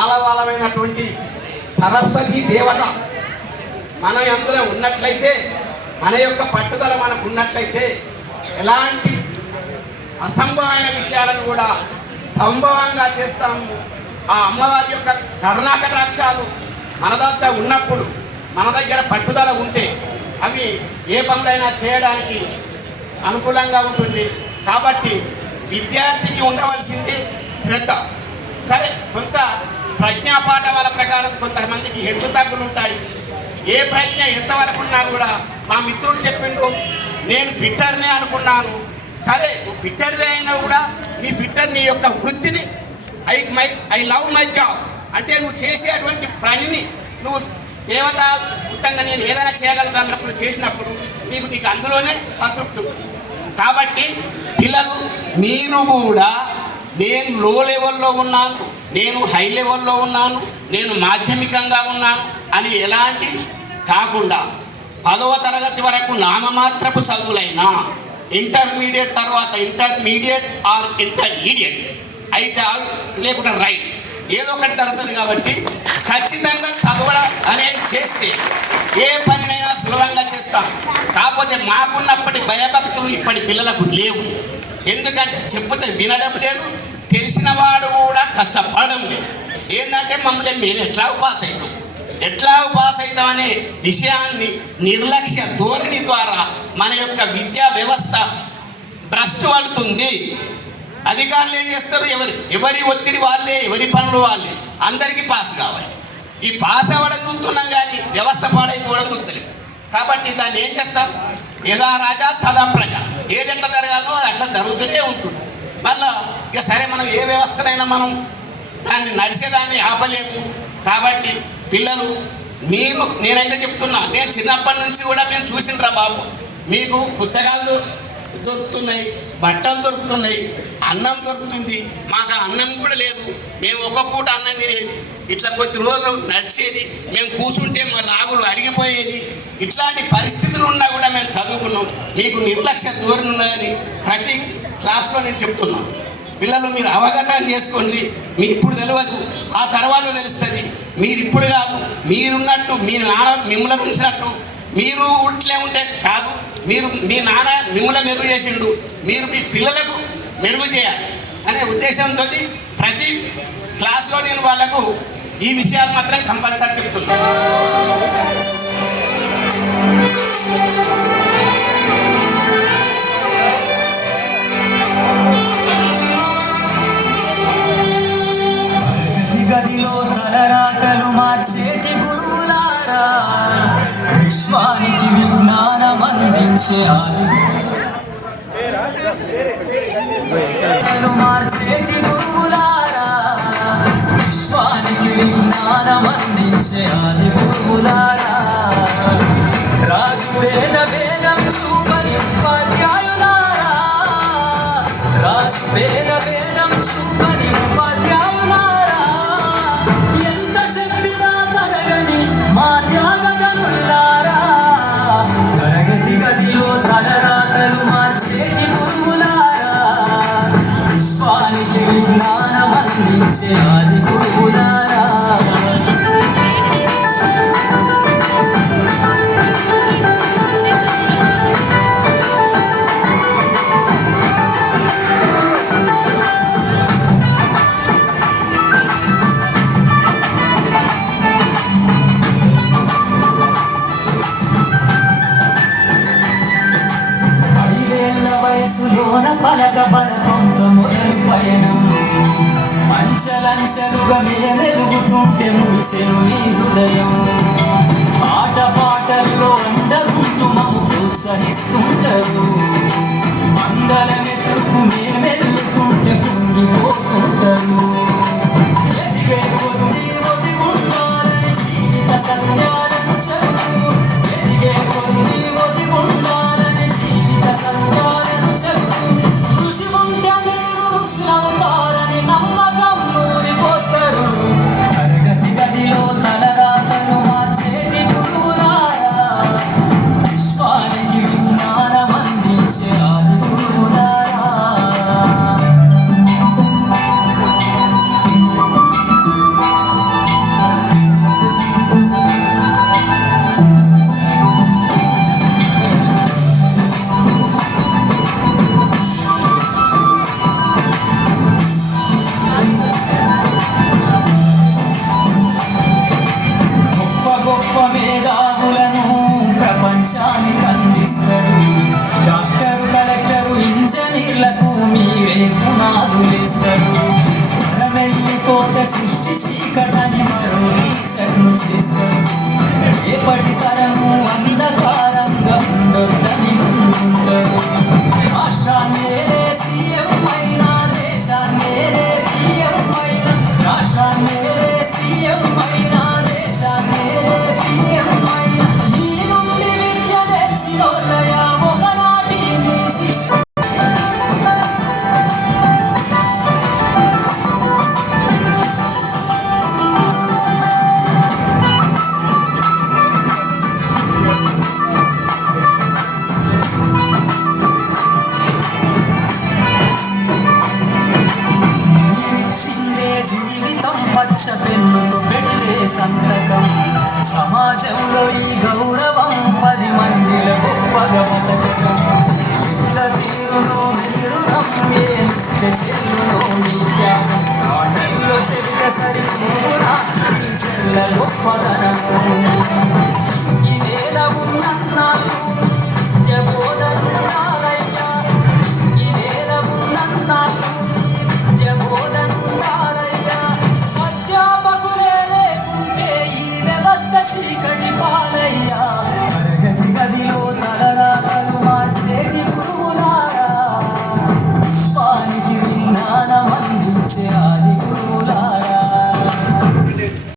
ఆలవాలమైనటువంటి సరస్వతి దేవత మన అందులో ఉన్నట్లయితే, మన యొక్క పట్టుదల మనకు ఉన్నట్లయితే ఎలాంటి అసంభవమైన విషయాలను కూడా సంభవంగా చేస్తాము. ఆ అమ్మవారి యొక్క కరుణాకటాక్షాలు మన దగ్గర ఉన్నప్పుడు, మన దగ్గర పట్టుదల ఉంటే అవి ఏ పనులైనా చేయడానికి అనుకూలంగా ఉంటుంది. కాబట్టి విద్యార్థికి ఉండవలసింది శ్రద్ధ. సరే, కొంత ప్రజ్ఞాపాఠవాల ప్రకారం కొంతమందికి హెచ్చు తగ్గులు ఉంటాయి. ఏ ప్రజ్ఞ ఎంతవరకు ఉన్నా కూడా, మా మిత్రుడు చెప్పిండు నేను ఫిట్టర్నే అనుకున్నాను. సరే, నువ్వు ఫిట్టర్నే అయినా కూడా నీ యొక్క వృత్తిని ఐ లవ్ మై జాబ్ అంటే నువ్వు చేసేటువంటి పనిని నువ్వు దేవతాయుతంగా నేను ఏదైనా చేయగలుగుతున్నప్పుడు చేసినప్పుడు నీకు అందులోనే సంతృప్తి ఉంటుంది. కాబట్టి పిల్లలు, మీరు కూడా నేను లో లెవెల్లో ఉన్నాను, నేను హై లెవెల్లో ఉన్నాను, నేను మాధ్యమికంగా ఉన్నాను అని ఎలాంటి కాకుండా 10వ తరగతి వరకు నామమాత్రపు చదువులైనా ఇంటర్మీడియట్ తర్వాత ఇంటర్మీడియట్ ఆర్ ఇంటర్మీడియట్ అయితే లేకుండా రైట్ ఏదో ఒకటి జరుగుతుంది. కాబట్టి ఖచ్చితంగా చదవడం అనేది చేస్తే ఏ పనినైనా సులభంగా చేస్తాం. కాకపోతే మాకున్నప్పటి భయభక్తులు ఇప్పటి పిల్లలకు లేవు. ఎందుకంటే చెప్తే వినడం లేదు, తెలిసిన వాడు కూడా కష్టపడడం లేదు. ఏంటంటే మమ్మల్ని మేము ఎట్లా పాస్ అవుతాం అనే విషయాన్ని నిర్లక్ష్య ధోరణి ద్వారా మన యొక్క విద్యా వ్యవస్థ భ్రష్టు పడుతుంది. అధికారులు ఏం చేస్తారు, ఎవరి ఒత్తిడి వాళ్ళే, ఎవరి పనులు వాళ్ళే, అందరికీ పాస్ కావాలి. ఈ పాస్ అవ్వడం చూస్తున్నాం కానీ వ్యవస్థ పాడైపోవడం చూస్తలేదు. కాబట్టి దాన్ని ఏం చేస్తాం, యథా రాజా తదా ప్రజ, ఏది ఎట్లా జరగాలో అది అట్లా జరుగుతూనే ఉంటుంది. మళ్ళీ ఇక సరే, మనం ఏ వ్యవస్థనైనా మనం దాన్ని నడిచేదాన్ని ఆపలేము. కాబట్టి పిల్లలు, నేనైతే చెప్తున్నా, నేను చిన్నప్పటి నుంచి కూడా మేము చూసిండ్రా బాబు, మీకు పుస్తకాలు దొరుకుతున్నాయి, బట్టలు దొరుకుతున్నాయి, అన్నం దొరుకుతుంది. మాకు అన్నం కూడా లేదు, మేము ఒక పూట అన్నం తినేది, ఇట్లా కొద్ది రోజులు నడిచేది, మేము కూర్చుంటే మా లాగులు అరిగిపోయేది. ఇట్లాంటి పరిస్థితులు ఉన్నా కూడా మేము చదువుకున్నాం. మీకు నిర్లక్ష్య ధోరణి ఉన్నదని ప్రతి క్లాస్లో నేను చెప్తున్నాను. పిల్లలు, మీరు అవగాహన చేసుకోండి. మీ ఇప్పుడు తెలియదు, ఆ తర్వాత తెలుస్తుంది. మీరు ఇప్పుడు కాదు, మీరున్నట్టు మీ నాన్న మిమ్మల్ని ఉంచినట్టు మీరు ఇట్లే ఉంటే కాదు. మీ నాన్న మిమ్మల్ని మెరుగు చేసిండు, మీరు మీ పిల్లలకు మెరుగు చేయాలి అనే ఉద్దేశంతో ప్రతి క్లాస్లో నేను వాళ్ళకు ఈ విషయాలు మాత్రం కంపల్సరీ చెప్తున్నాను. గదిలో తలరాతలు మార్చేటి గురువులారా, విశ్వానికి విజ్ఞానం అందించే ఆది మార్చేటి గురువులారా, విశ్వానికి విజ్ఞానం అందించే ఆది గురువులారా, రాజు వేదం చూపని ఉపాధ్యాయులారా, రాజు వేదం చూపని ఉపాధ్యాయులారా, ఎంత చెప్పినా తరగని మా త్యాగధనులారా, తరగతి గదిలో తలరాతలు మార్చేటి గురువులారా, విశ్వానికి విజ్ఞానం అందించే ఆది గురువులారా. వయసులోన పలక బలకంత మొదలు పయనం, అంచలంచలుగా మేమెదుగుతుంటే మురిసెను నీ హృదయం, ఆట పాటల్లో అందగుంటూ మము ప్రోత్సహిస్తుంటారు, అందలమెత్తుకు మేమెల్లుతుంటే కుంగిపోతుంటారు, ఎదిగే కొద్దీ ఒదిగుండాలని జీవిత సత్యాలను చెబుతూ, ఎదిగే కొద్దీ ఒదిగుండాలని జీవిత సత్యాలను చెబుతూ, కృషి ఉంటే మీరు ఋషులవుతారని నమ్మకం నూరిపోస్తారు, తరగతి గదిలో తలరాతలు మార్చేటి గురువులారా, విశ్వానికి విజ్ఞానం అందించే ఆది గురువులారా. లేకపోతే సృష్టి చీకటని మరో టీచర్ను చేస్తారు. రేపటి తరము అంధకారంగా ఉండొద్దని ముందుంటారు. రాష్ట్రాన్నేలే సీఎం అయినా, దేశాన్నేలే పిఎం అయినా, రాష్ట్రాన్నేలే సీఎం అయినా, దేశాన్నేలే పిఎం అయినా, నీ నుండి విద్య నేర్చినోళ్ళయా ఒకనాటి నీ శిష్యు. నీవిచ్చిందే జీవితం పచ్చ పెన్నుతో పెట్టే సంతకం. సమాజంలో ఈ గౌరవం 10 మందిలో గొప్పగా బతకటం. ఎట్ల తీరును నీరుణం ఏమిస్తే చెల్లును నీ త్యాగం. ఆటల్లో చెబితే సరిచూనా టీచర్ల గొప్పదనం. ఈ నేల ఉన్నంత